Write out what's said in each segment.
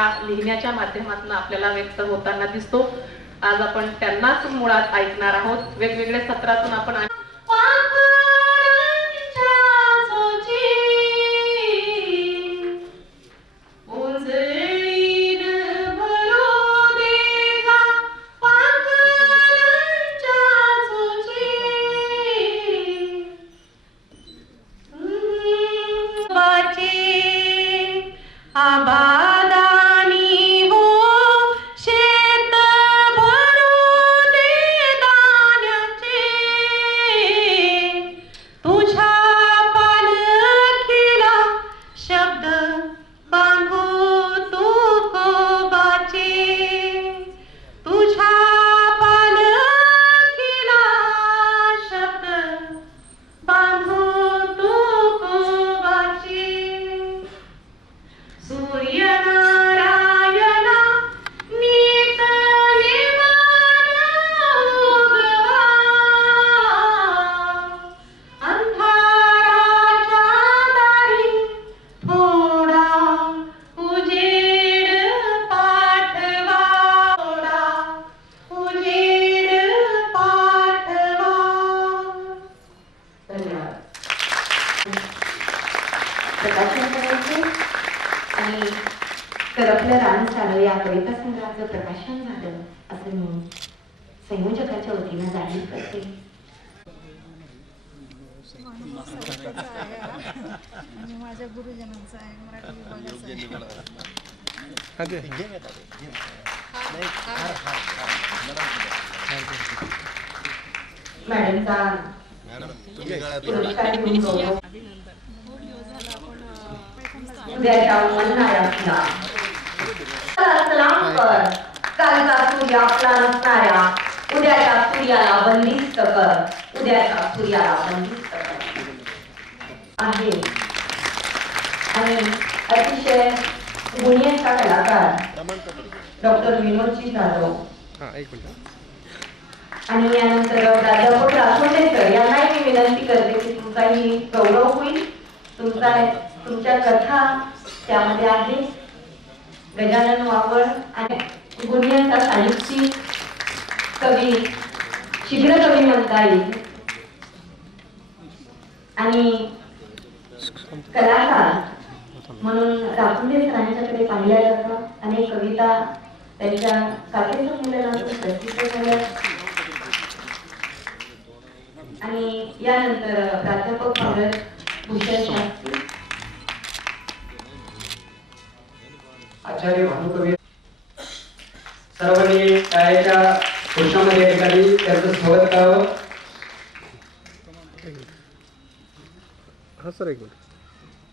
लिहिण्याच्या माध्यमातून आपल्याला व्यक्त होताना दिसतो. आज आपण त्यांनाच मुळात ऐकणार आहोत. वेगवेगळ्या सत्रातून आपण करते आणि माझ्या गुरुजनांचा आहे मराठी विभागाचा आहे मॅडमचा उद्याच्या सलाम कर कालचा आपला नसणाऱ्या उद्याच्या सूर्याला बंदिस्त कर. उद्याच्या सूर्याला बंदिस्त कर. आहे. आणि अतिशय गुणी असा कलाकार डॉक्टर विनोदजी जाधव आणि यानंतर प्राध्यापक रासोंडेकर यांनाही मी विनंती करते की तुमचाही गौरव होईल. तुमचा तुमच्या कथा त्यामध्ये आहे. गजानन वावळ आणि गुन्ह्यांचा साहित्यिक कवी शीघ्र कवी म्हणता येईल. आणि कलाकार म्हणून राखुंडे सरांच्याकडे पाहिल्या जातं अनेक कविता त्यांच्या काव्य संमेलनातून प्रसिद्ध झाल्या आणि यानंतर प्राध्यापक भागवत भूषण शास्त्री आचार्य भानुकवी. सर्वांनी शाळेच्या पुरुषामध्ये या ठिकाणी त्यांचं स्वागत करावं? हां सर एक मिनिट.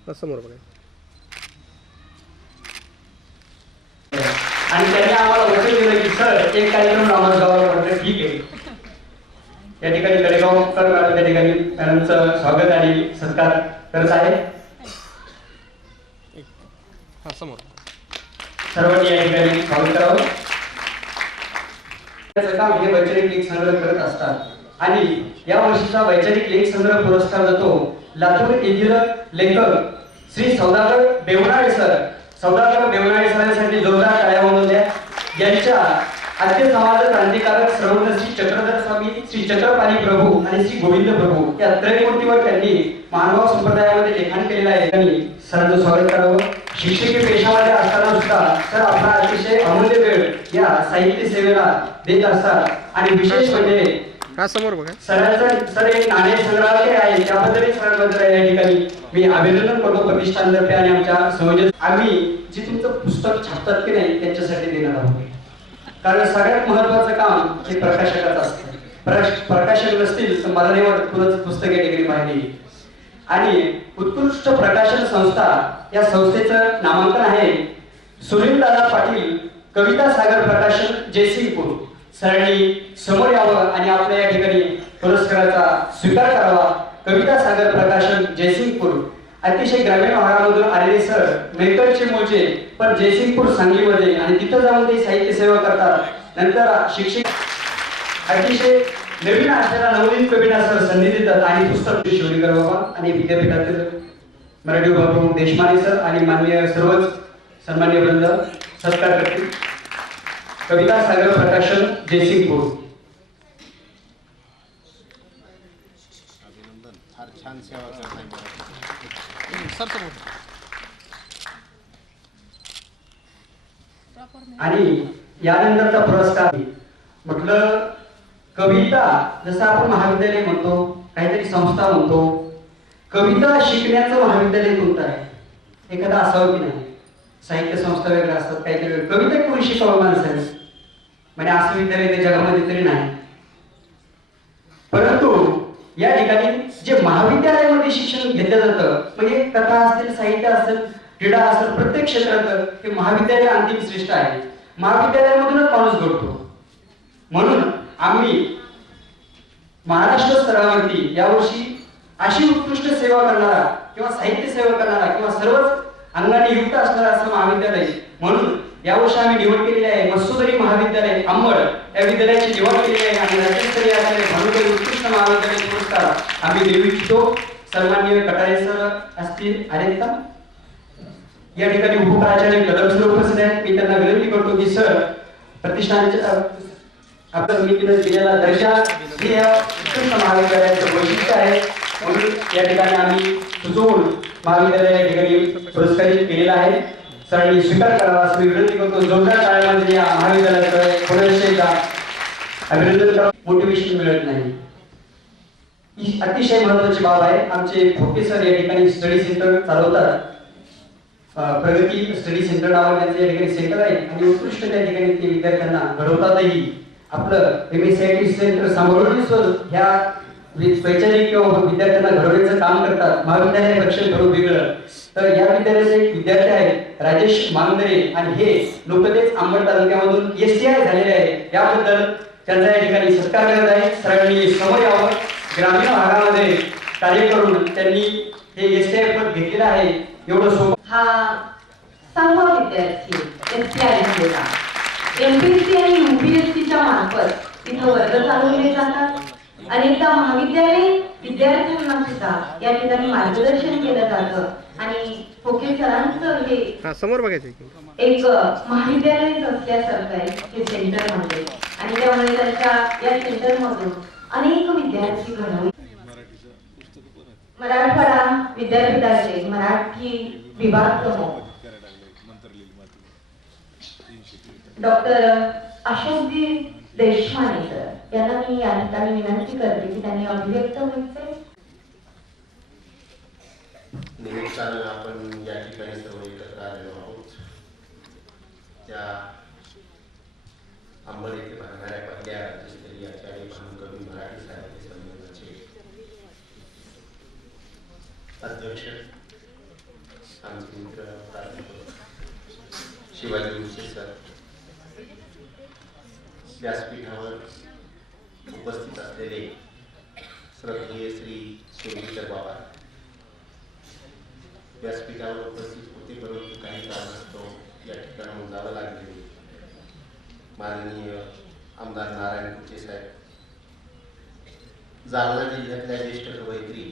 हां समोर बघा. आणि त्यांनी आम्हाला वचन दिलं की सर एक कार्यक्रम आम्हाला गावाला म्हटलं ठीक आहे. या ठिकाणी गडेगावकर मॅडम त्या ठिकाणी मॅडमचं स्वागत आणि सत्कार करत आहे. समोर. सर्वांनी या ठिकाणी स्वागत करावं. काम हे वैचारिक लेख संग्रह करत असतात. आणि या वर्षीचा वैचारिक लेख संग्रह पुरस्कार जातो लातूर येथील लेखक श्री सौदागर बेवनाळे सर. सौदागर बेवनाळे सरांसाठी जोरदार टाळ्या म्हणून द्या. यांच्या आद्य समाज क्रांतिकारक सर्वज्ञ श्री चक्रधर स्वामी श्री चक्रपाणी प्रभू आणि श्री गोविंद प्रभू या त्रयमूर्तीवर त्यांनी मानव संप्रदायामध्ये लेखन केलेलं आहे. त्यांनी सरांचं स्वागत करावं. शिक्षकी पेशामध्ये असताना सर आपला अतिशय अमूल्य वेळ या साहित्य सेवेला देत असतात. आणि विशेष म्हणजे समोर बघा? सरांचं सर एक नाणे संग्रहालय आहे. त्याबद्दलही सरांबद्दल या ठिकाणी मी अभिनंदन करतो. प्रतिष्ठानतर्फे आणि आमच्या संयोजक आम्ही जे तुमचं पुस्तक छापतात की नाही त्यांच्यासाठी देणार आहोत. कारण सगळ्यात महत्वाचं काम हे प्रकाशकाचं असतं. प्रकाश- प्रकाशक नसतील तर मला नाही वाटत कुणाचं पुस्तक या ठिकाणी पाहिजे आणि उत्कृष्ट प्रकाशन संस्था या संस्थेचं नामांकन आहे. सुनील दादा पाटील कविता सागर प्रकाशन जयसिंगपूर सरणी समोर यावं आणि आपल्या या ठिकाणी पुरस्काराचा स्वीकार करावा. कविता सागर प्रकाशन जयसिंगपूर अतिशय ग्रामीण भागामधून आलेले सर मेकरचे मूळचे पण जयसिंगपूर सांगलीमध्ये आणि तिथं जाऊन ते साहित्य सेवा करतात. नंतर शिक्षक अतिशय नवीन असलेला नवनीत कविता सर संधी देतात आणि पुस्तक शिवणीकर बाबा आणि विद्यापीठातील मराठी बाबा देशमाने सर आणि माननीय सर्वच सन्मान्य वृंद सत्कार करतील कविता सागर प्रकाशन जयसिंगपूर. अभिनंदन. फार छान सेवा करताय सर समोर आणि यानंतरचा पुरस्कार. म्हटलं कविता जसं आपण महाविद्यालय म्हणतो काहीतरी संस्था म्हणतो कविता शिकण्याचं महाविद्यालय कोणतं आहे? एखादा असावं की नाही. साहित्य संस्था वगैरे असतात काहीतरी कविता कोणी शिकावं माणसाने? म्हणजे असं विद्यालय त्या जगामध्ये तरी नाही. परंतु या ठिकाणी जे महाविद्यालयामध्ये शिक्षण घेतलं जातं म्हणजे कथा असतील साहित्य असेल क्रीडा असेल प्रत्येक क्षेत्रात हे महाविद्यालय अंतिम श्रेष्ठ आहे. महाविद्यालयामधूनच माणूस घडतो. म्हणून आम्ही महाराष्ट्र स्तरावरती यावर्षी अशी उत्कृष्ट सेवा करणारा किंवा साहित्य सेवा करणारा किंवा सर्वच अंगाने युक्त असणार असं महाविद्यालय. म्हणून यावर्षी आम्ही निवड केलेली आहे. मत्स्योदरी महाविद्यालय अंबड या विद्यालयाची निवड केलेली आहे. आणि राज्यस्तरीय असणारे भानुकरी उत्कृष्ट महाविद्यालय पुरस्कार आम्ही देऊ इच्छितो. सन्माननीय कटारे सर असतील आहेत का? या ठिकाणी उपप्राचार्य कदम सर उपस्थित आहेत. मी त्यांना विनंती करतो की सर प्रतिष्ठानच्या आपल्या समितीने दिलेला दर्जा हे या उत्कृष्ट महाविद्यालयाचं वैशिष्ट्य आहे. म्हणून या ठिकाणी आम्ही सुचवून महाविद्यालय या ठिकाणी पुरस्कारित केलेला आहे. सरांनी स्वीकार करावा असं विनंती करतो. जोरदार शाळेमध्ये या महाविद्यालयाचं पुनश्च एकदा अभिनंदन करा. मोटिवेशन मिळत नाही. ही अतिशय महत्वाची बाब आहे. आमचे प्रोफेसर या ठिकाणी स्टडी सेंटर चालवतात. प्रगती स्टडी सेंटर नावाने या ठिकाणी सेंटर आहे. आणि उत्कृष्ट त्या ठिकाणी ते विद्यार्थ्यांना घडवतातही. आपलं M S I T centre सांभाळून ह्या म्हणजे वैचारिक किंवा विद्यार्थ्यांना घडवण्याचं काम करतात महाविद्यालय रक्षण घडू वेगळं. तर या विद्यालयाचे एक विद्यार्थी आहेत राजेश मांगदरे आणि हे नुकतेच आंबड तालुक्यामधून एस टी आय झालेले आहे याबद्दल त्यांचा या ठिकाणी सत्कार करत आहे. सरांनी समोर यावं. ग्रामीण भागामध्ये कार्य करून त्यांनी हे एस टी आय पद घेतलेलं आहे. एवढं सोपं. हा सहावा विद्यार्थी एस टी आय झालेला एमपीएससी आणि युपीएससीच्या मार्फत तिथं वर्ग चालवले जातात. अनेकदा महाविद्यालय विद्यार्थ्यांना सुद्धा या ठिकाणी मार्गदर्शन केलं जातं. आणि फोके सरांचं हे समोर बघायचं. एक महाविद्यालय असल्यासारखं आहे हे सेंटर आणि त्यामुळे त्यांच्या या सेंटर मधून अनेक विद्यार्थी घडवले. मराठवाडा विद्यापीठाचे मराठी विभाग प्रमुख. Doctor Ashokji Deshmane sir. यांना मी या विनंती करते की त्यांनी अभिव्यक्त व्हायचे. निमित्तानं आपण या ठिकाणी सर्व एकत्र आलेलो आहोत. त्या अंबड येथे भरणाऱ्या पहिल्या राज्यस्तरीय आचार्य मराठी साहित्य संमेलनाचे अध्यक्ष आमचे मित्र प्राध्यापक शिवाजी मुसे सर. व्यासपीठावर उपस्थित असलेले श्रद्धेय श्री सुरवीकर बाबा. व्यासपीठावर उपस्थित होते परंतु काही कारणास्तव या ठिकाणाहून जावं लागले. माननीय आमदार नारायण कुचे साहेब. जालना जिल्ह्यातल्या ज्येष्ठ कवयित्री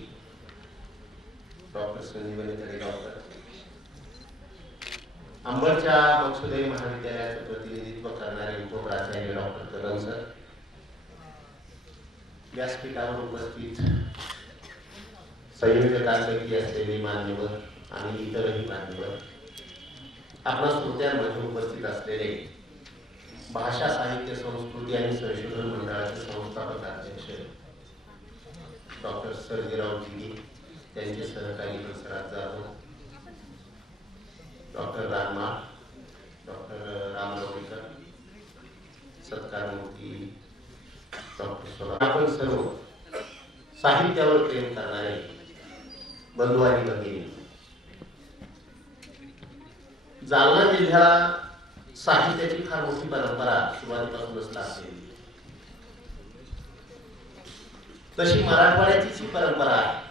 डॉक्टर संजीवनी तळेगावकर अंबरच्या मक्षोदय महाविद्यालयाचं प्रतिनिधित्व करणारे उपप्राचार्य डॉक्टर कदम सर. व्यासपीठावर उपस्थित संयोजकांपैकी असलेले मान्यवर आणि इतरही मान्यवर आपल्या श्रोत्यांमध्ये उपस्थित असलेले भाषा साहित्य संस्कृती आणि संशोधन मंडळाचे संस्थापक अध्यक्ष डॉक्टर सर्जेराव गिरी त्यांचे सहकारी हंसराज जाधव डॉक्टर रामा डॉक्टर राम लवणीकर सत्कारमूर्ती आपण सर्व साहित्यावर प्रेम करणारे बंधू आणि भगिनी जालना जिल्ह्याला साहित्याची फार मोठी परंपरा सुरुवातीपासूनच लागते तशी मराठवाड्याचीच ही परंपरा आहे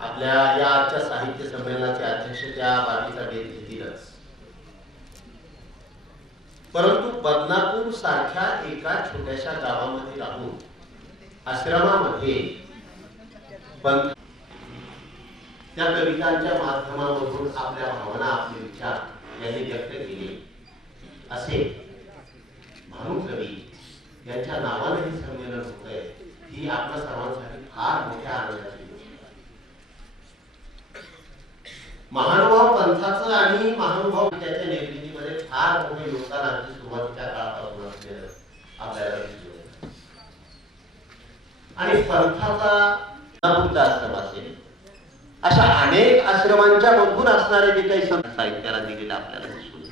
आपल्या या आजच्या साहित्य संमेलनाचे अध्यक्ष त्या बाबीचा भेट घेतीलच. परंतु बदनापूर सारख्या एका छोट्याशा गावामध्ये राहून आश्रमामध्ये त्या कवितांच्या माध्यमामधून आपल्या भावना आपले विचार यांनी व्यक्त केले असे भानुकवी यांच्या नावाने हे संमेलन होत आहे ही आपल्या सर्वांसाठी फार मोठ्या आनंदाची आहे. महानुभाव पंथाचं आणि महानुभाव त्याच्या नेतृत्व फार मोठे योगदान अगदी सुरुवातीच्या काळापासून असलेलं आपल्याला दिसून आणि पंथाचा बुद्ध आश्रम असेल अशा अनेक आश्रमांच्या मधून असणारे जे काही संत साहित्याला दिलेलं आपल्याला दिसून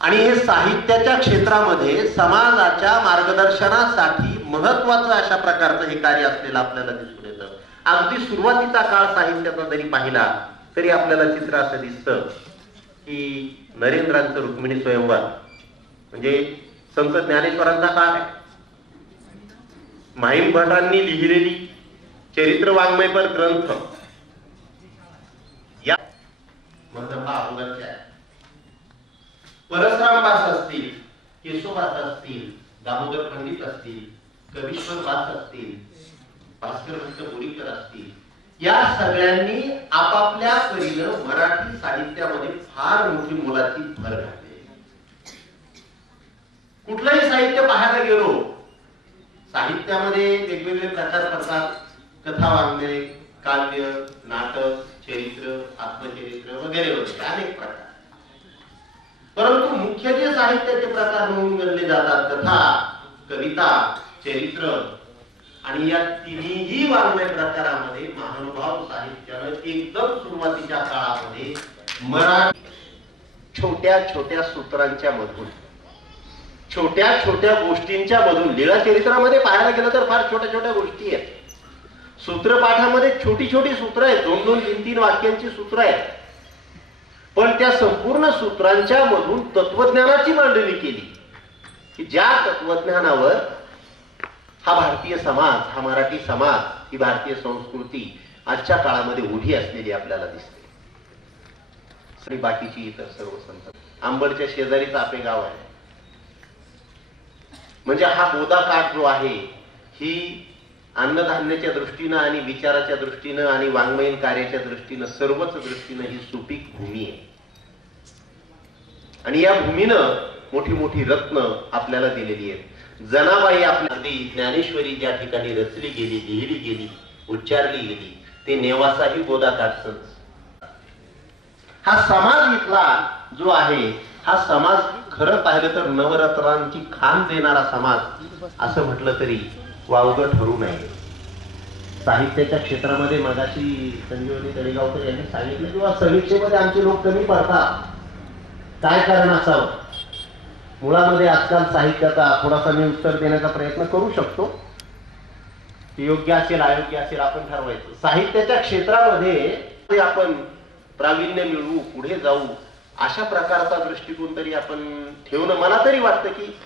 आणि हे साहित्याच्या क्षेत्रामध्ये समाजाच्या मार्गदर्शनासाठी महत्वाचं अशा प्रकारचं हे कार्य असलेलं आपल्याला दिसून येतं. अगदी सुरुवातीचा काळ साहित्याचा जरी पाहिला तरी आपल्याला चित्र असं दिसतं की नरेंद्रांचं रुक्मिणी स्वयंवर. म्हणजे संत ज्ञानेश्वरांचा काळ आहे. माहीम भटांनी लिहिलेली चरित्र वाङ्मयपर ग्रंथ. या मंदपा अवघडच्या आहे. असतील केशवदास असतील दामोदर पंडित असतील कविश्वर वास असतील भास्कर भट्ट बोरीकर असतील या सगळ्यांनी आपापल्या परीनं मराठी साहित्यामध्ये फार मोठी मोलाची भर घातली. कुठलंही साहित्य पाहायला गेलो साहित्यामध्ये वेगवेगळे प्रकार पडतात. कथा वाङ्मय काव्य नाटक चरित्र आत्मचरित्र वगैरे वगैरे अनेक प्रकार. परंतु मुख्य जे साहित्याचे प्रकार म्हणून गणले जातात कथा कविता चरित्र आणि या तिन्ही वाङ्मय प्रकारामध्ये महानुभाव साहित्यानं एकदम सुरुवातीच्या काळामध्ये मराठी छोट्या छोट्या सूत्रांच्या मधून छोट्या छोट्या गोष्टींच्या मधून लीळा चरित्रामध्ये पाहायला गेलं तर फार छोट्या छोट्या गोष्टी आहेत. सूत्रपाठामध्ये छोटी छोटी सूत्र आहेत दोन दोन तीन तीन वाक्यांची सूत्र आहेत. पण त्या संपूर्ण सूत्रांच्या मधून तत्वज्ञानाची मांडणी केली. की ज्या तत्वज्ञानावर हा भारतीय समाज हा मराठी समाज ही भारतीय संस्कृती आजच्या काळामध्ये उभी असलेली आपल्याला दिसते. बाकीची इतर सर्व संत. आंबडच्या शेजारीच आपे गाव आहे. म्हणजे हा बोधा काठ जो आहे ही अन्नधान्याच्या दृष्टीनं आणि विचाराच्या दृष्टीनं आणि वाङ्मयीन कार्याच्या दृष्टीनं सर्वच दृष्टीनं ही सुपीक भूमी आहे. आणि या भूमीनं मोठी मोठी रत्न आपल्याला दिलेली आहेत. जनाबाई आपली अगदी ज्ञानेश्वरी ज्या ठिकाणी रचली गेली लिहिली गेली उच्चारली गेली ते नेवासाही बोधा हा समाज इथला जो आहे हा समाज खरं पाहिलं तर नवरत्नांची खान देणारा समाज असं म्हटलं तरी वावगं ठरू नये. साहित्याच्या क्षेत्रामध्ये मगाशी संजीवनी तळेगावकर यांनी सांगितलं किंवा समीक्षेमध्ये आमचे लोक कमी पडतात. काय कारण असावं? मुळामध्ये आजकाल साहित्याचा थोडासा मी उत्तर देण्याचा प्रयत्न करू शकतो. ते योग्य असेल अयोग्य असेल आपण ठरवायचं. साहित्याच्या क्षेत्रामध्ये ते आपण प्रावीण्य मिळवू पुढे जाऊ अशा प्रकारचा दृष्टिकोन तरी आपण ठेवणं मला तरी वाटतं की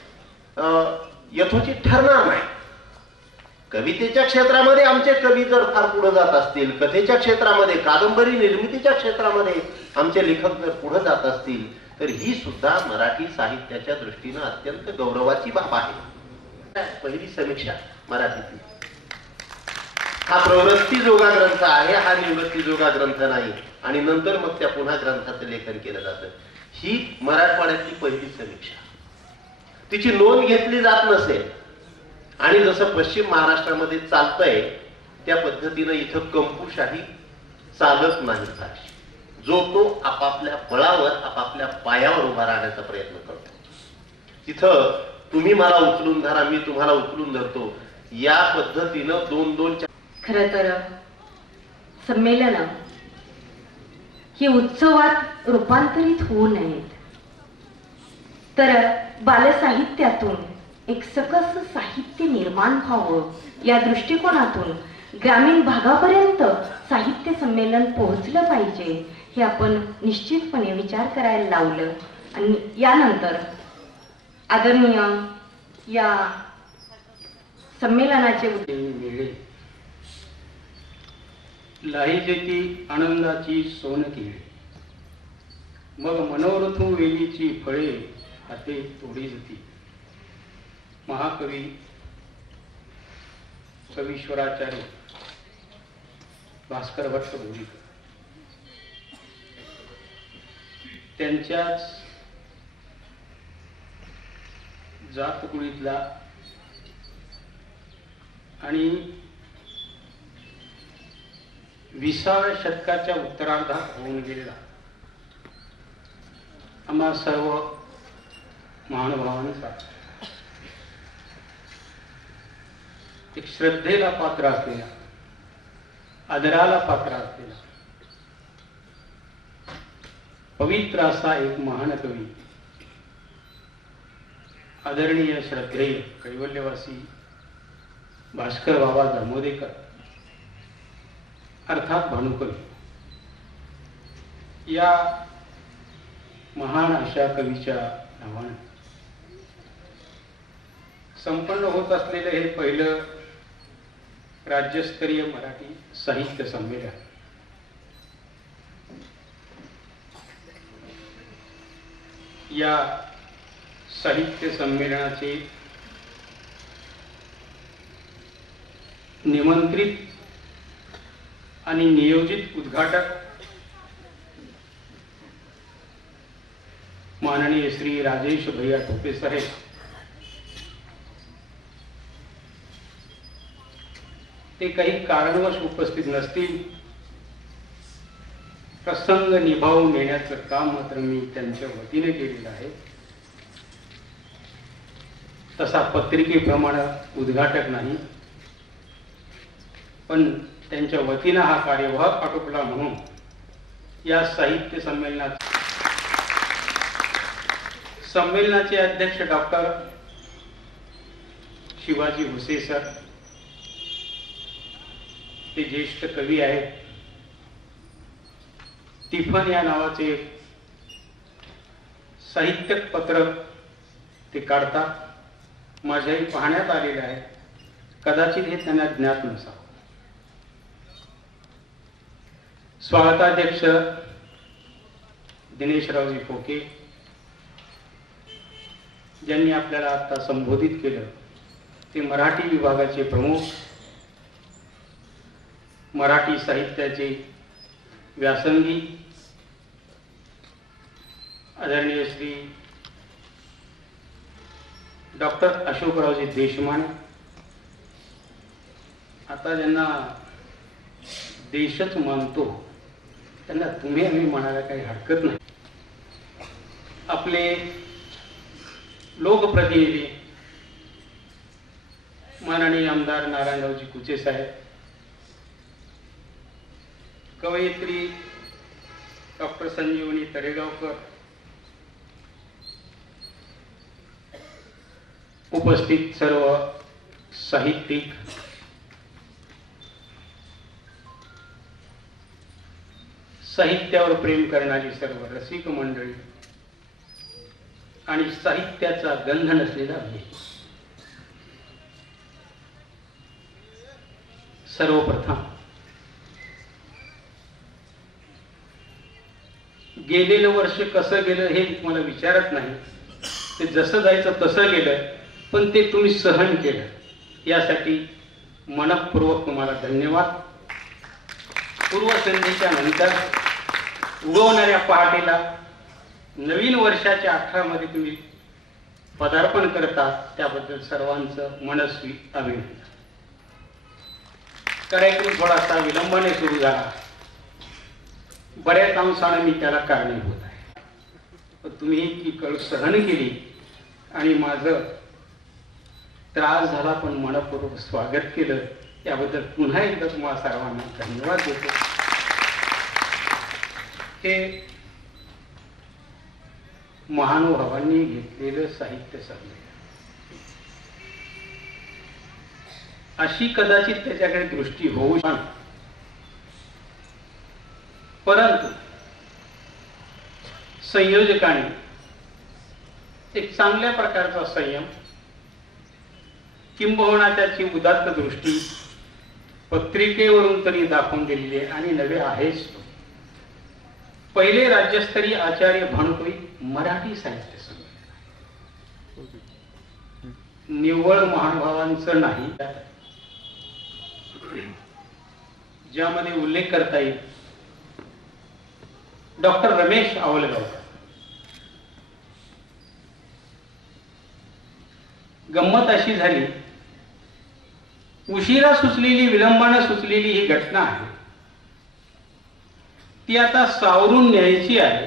अं, यथोचित ठरणार नाही. कवितेच्या क्षेत्रामध्ये आमचे कवी जर फार पुढे जात असतील कथेच्या क्षेत्रामध्ये कादंबरी निर्मितीच्या क्षेत्रामध्ये आमचे लेखक जर पुढे जात असतील तर ही सुद्धा मराठी साहित्याच्या दृष्टीनं अत्यंत गौरवाची बाब आहे. पहिली समीक्षा मराठीतली. हा प्रवृत्ती जोगा ग्रंथ आहे हा निवृत्ती जोगा ग्रंथ नाही. आणि नंतर मग त्या पुन्हा ग्रंथाचं लेखन केलं जातं. ही मराठवाड्यातली पहिली समीक्षा. तिची नोंद घेतली जात नसेल आणि जसं पश्चिम महाराष्ट्रामध्ये चालतंय त्या पद्धतीनं इथं कंपूशाही चालत नाही भाषा जो तो आपापल्या बळावर आपापल्या पायावर उभा राहण्याचा प्रयत्न करतो. तिथं तुम्ही मला उचलून धरा मी तुम्हाला उचलून धरतो. या पद्धतीनं दोन दोन चार खर तर संमेलन ही उत्सवात रूपांतरित होऊ नयेत. तर बालसाहित्यातून एक सकस साहित्य निर्माण व्हावं या दृष्टिकोनातून ग्रामीण भागापर्यंत साहित्य संमेलन पोहोचलं पाहिजे. हे आपण निश्चितपणे विचार करायला लावलं. आणि यानंतर आदरणीय या संमेलनाचे उद्- लाहिजेती आनंदाची सोन केळी मग मनोरथू वेलीची फळे हाते तोडी जाती. महाकवी कवीश्वराचार्य भास्कर भट्ट भूमिका त्यांच्याच जात कुळीतला आणि विसाव्या शतकाच्या उत्तरार्धात होऊन गेलेला. आम्हा सर्व महानुभावांचा. एक श्रद्धेला पात्र असलेला आदराला पात्र असलेला. पवित्र असा एक महान कवी. आदरणीय श्रद्धेय कैवल्यवासी भास्कर बाबा दामोदेकर अर्थात भानुकवी. या महान अशा कवीच्या नावानं संपन्न होत असलेलं हे पहिलं राज्यस्तरीय मराठी साहित्य संमेलन. या साहित्य संमेलनाचे निमंत्रित आणि नियोजित उद्घाटक माननीय श्री राजेश भैया टोपे साहेब. ते काही कारणवश उपस्थित नसतील. प्रसंग निभावून नेण्याचं काम मात्र मी त्यांच्या वतीने केलेलं आहे. तसा पत्रिकेप्रमाणे उद्घाटक नाही पण त्यांच्या वतीनं हा कार्यभार आटोपला म्हणून या साहित्य संमेलनात संमेलनाचे अध्यक्ष डॉक्टर शिवाजी हुसे सर ते ज्येष्ठ कवी आहेत. स्टीफन या नावाचे साहित्य साहित्यक पत्र ते काढतात. माझ्याही पाहण्यात आलेले आहे. कदाचित हे त्यांना ज्ञात नसावं. स्वागताध्यक्ष दिनेशरावजी फोके ज्यांनी आपल्याला आता संबोधित केलं ते मराठी विभागाचे प्रमुख मराठी साहित्याचे व्यासंगी आदरणीय श्री डॉक्टर अशोकरावजी देशमाने. आता ज्यांना देशच मानतो त्यांना तुम्ही आम्ही म्हणायला काही हरकत नाही. आपले लोकप्रतिनिधी माननीय आमदार नारायणरावजी कुचे साहेब कवयित्री डॉक्टर संजीवनी तरेगावकर उपस्थित सर्व साहित्यिक. साहित्यावर प्रेम करणारी सर्व रसिक मंडळी आणि साहित्याचा गंध नसलेला सर्वप्रथम गेलेलं वर्ष कसं गेलं हे मला विचारत नाही. ते जसं जायचं तसं गेलं. पण ते तुम्ही सहन केलं. यासाठी मनपूर्वक तुम्हाला धन्यवाद. पूर्वसंधीच्या नंतर उगवणाऱ्या पहाटेला नवीन वर्षाच्या अठरामध्ये तुम्ही पदार्पण करता त्याबद्दल सर्वांचं मनस्वी अभिनंदन. कार्यक्रम थोडासा विलंबाने सुरू झाला. बऱ्याच अंशाने मी त्याला कारणीभूत आहे. तुम्ही ती कळ सहन केली आणि माझं त्रास झाला पण मनपूर्वक स्वागत केलं. त्याबद्दल पुन्हा एकदा तुम्हाला सर्वांना धन्यवाद देतो. हे महानुभावांनी घेतलेलं साहित्य संमेलन. अशी कदाचित त्याच्याकडे दृष्टी होऊ शकते परंतु संयोजकांनी एक चांगल्या प्रकारचा संयम किंबहुना त्याची उदात्त दृष्टी पत्रिकेवरून तरी दाखवून दिलेली आहे आणि नवे आहेच तो. पहिले राज्यस्तरीय आचार्य भानुकवी मराठी साहित्य संमेलन निव्वळ महानुभावांचं नाही. ज्यामध्ये उल्लेख करता येईल. डॉक्टर रमेश आवलगावकर. गंमत अशी झाली उशिरा सुचलेली विलंबानं सुचलेली ही घटना आहे. ती आता सावरून न्यायची आहे.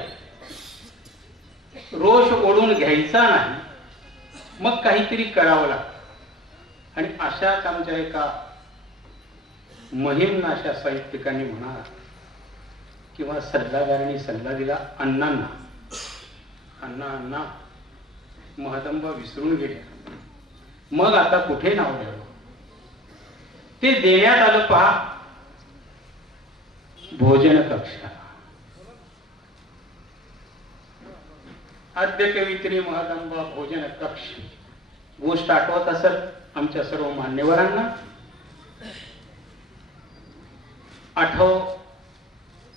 रोष ओढून घ्यायचा नाही. मग काहीतरी करावं लागतं. आणि अशाच आमच्या एका महिमनाशा साहित्यिकांनी म्हणा किंवा सल्लागारांनी सल्ला दिला अण्णांना. अण्णा अण्णा महदंब विसरून गेले मग आता कुठे नाव द्यावं ते देण्यात आलं पहा. भोजन कक्षा. आद्य कवित्री महादंबा भोजन कक्ष. गोष्ट आठवत असत आमच्या सर्व मान्यवरांना? आठव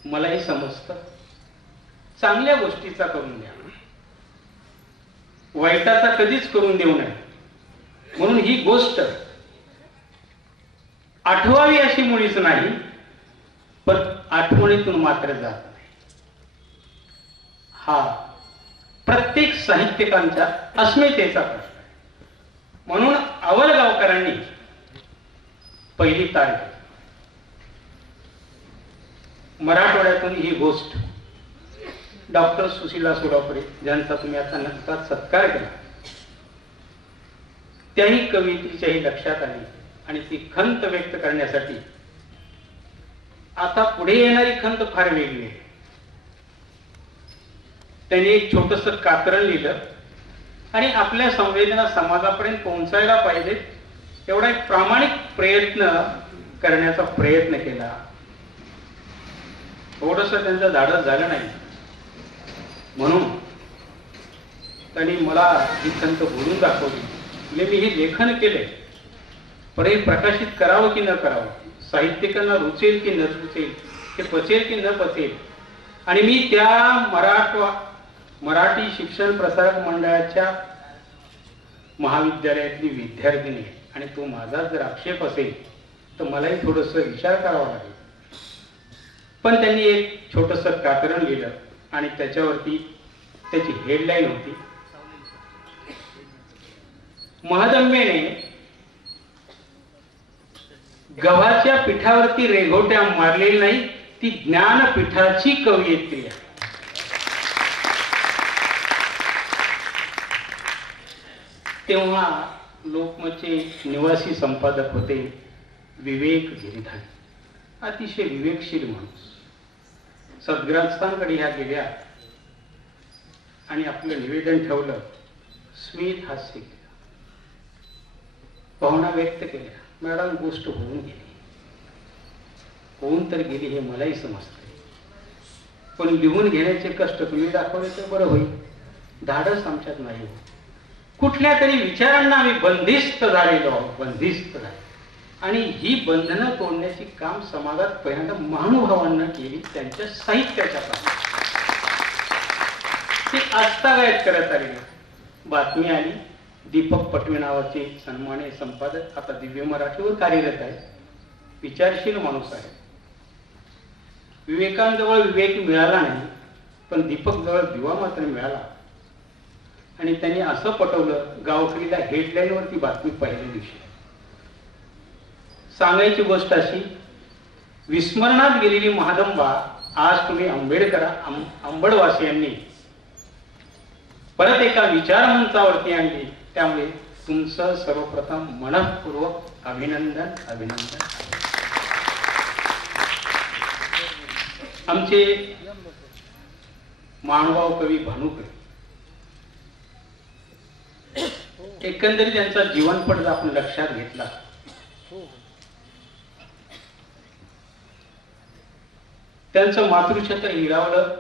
मलाही समजतं. चांगल्या गोष्टीचा करून द्या. वाईटाचा कधीच करून देऊ नये म्हणून ही गोष्ट आठवावी अशी मुळीच नाही पण आठवणीतून मात्र जात नाही. हा प्रत्येक साहित्यिकांच्या अस्मितेचा प्रश्न म्हणून आवलगावकरांनी पहिली तारीख मराठवाड्यातून ही गोष्ट डॉक्टर सुशीला सोलापुरे ज्यांचा तुम्ही आता नुकताच सत्कार केला त्याही कवितेच्याही लक्षात आली. आणि ती खंत व्यक्त करण्यासाठी आता पुढे येणारी खंत फार वेगळी आहे. त्यांनी एक छोटस कातरण लिहिलं आणि आपल्या संवेदना समाजापर्यंत पोहोचायला पाहिजेत एवढा एक प्रामाणिक प्रयत्न करण्याचा प्रयत्न केला. थोडस त्यांचं धाडस झालं नाही. म्हणून त्यांनी मला ही खंत बोलून दाखवली. म्हणजे मी हे लेखन केले पण हे प्रकाशित करावं की न करावं? साहित्यिकांना रुचेल की न रुचेल? हे पचेल की न पचेल? आणि मी त्या मराठवा मराठी शिक्षण प्रसारक मंडळाच्या महाविद्यालयातली विद्यार्थिनी आणि तो माझा जर आक्षेप असेल तर मलाही थोडस विचार करावा लागेल. पण त्यांनी एक छोटस कातरण लिहिलं आणि त्याच्यावरती त्याची हेडलाईन होती. महदंबेने गव्हाच्या पिठावरती रेघोट्या मारलेली नाही ती ज्ञानपीठाची कवयित्री आहे तेव्हा लोकमतचे निवासी संपादक होते विवेक गिरिधारी. अतिशय विवेकशील माणूस. सद्ग्रंथांकडे ह्या गेल्या आणि आपलं निवेदन ठेवलं स्मित हास्य केलं भावना व्यक्त केल्या मॅडम गोष्ट होऊन गेली. होऊन तर गेली हे मलाही समजते पण लिहून घेण्याचे कष्ट तुम्ही दाखवले तर बरं होईल. धाडस आमच्यात नाही होत. कुठल्या तरी विचारांना आम्ही बंदिस्त झालेलो आहोत बंदिस्त झाले आणि ही बंधनं तोडण्याची काम समाजात पहिल्यांदा महानुभावांना केली त्यांच्या साहित्याच्या कामात ते आजतागायत करत आले बातमी आली दीपक पटवे नावाचे सन्माने संपादक आता दिव्य मराठीवर कार्यरत आहे. विचारशील माणूस आहे. विवेकांजवळ विवेक मिळाला नाही पण दीपक जवळ दिवा मात्र मिळाला. आणि त्यांनी असं पटवलं गावकरीला हेडलाईनवरती बातमी पहिल्या दिवशी. सांगायची गोष्ट अशी विस्मरणात गेलेली महादंबा आज तुम्ही आंबेडकर आंबडवासियांनी परत एका विचार मंचावरती आणली. त्यामुळे तुमचं सर्वप्रथम मनपूर्वक अभिनंदन अभिनंदन. आमचे माणभाव कवी भानुकर एकंदरीत त्यांचा जीवनपट जर आपण लक्षात घेतला त्यांचं मातृक्षेत्र हिरावलं.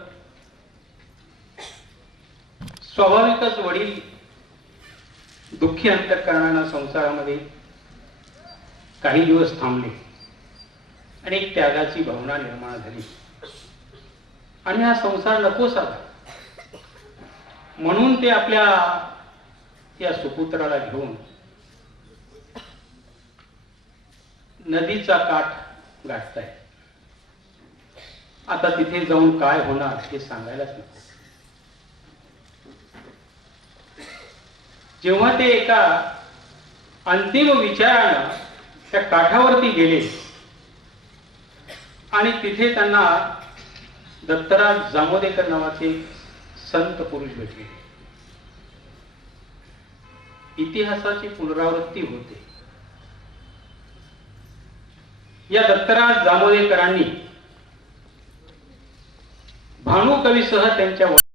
स्वाभाविकच वडील दुःखी अंतकरणानं संसारामध्ये काही दिवस थांबले आणि एक त्यागाची भावना निर्माण झाली. आणि हा संसार नको साधा म्हणून ते आपल्या या सुपुत्राला घेऊन नदीचा काठ गाठताय आता तिथे जाऊन काय होणार हे सांगायलाच नको. जेव्हा ते एका अंतिम विचारानं त्या काठावरती गेले. आणि तिथे त्यांना दत्तराज जामोदेकर नावाचे संत पुरुष भेटले. इतिहासाची पुनरावृत्ती होते. या दत्तराज जांभोळेकरांनी भानुकवीसह त्यांच्या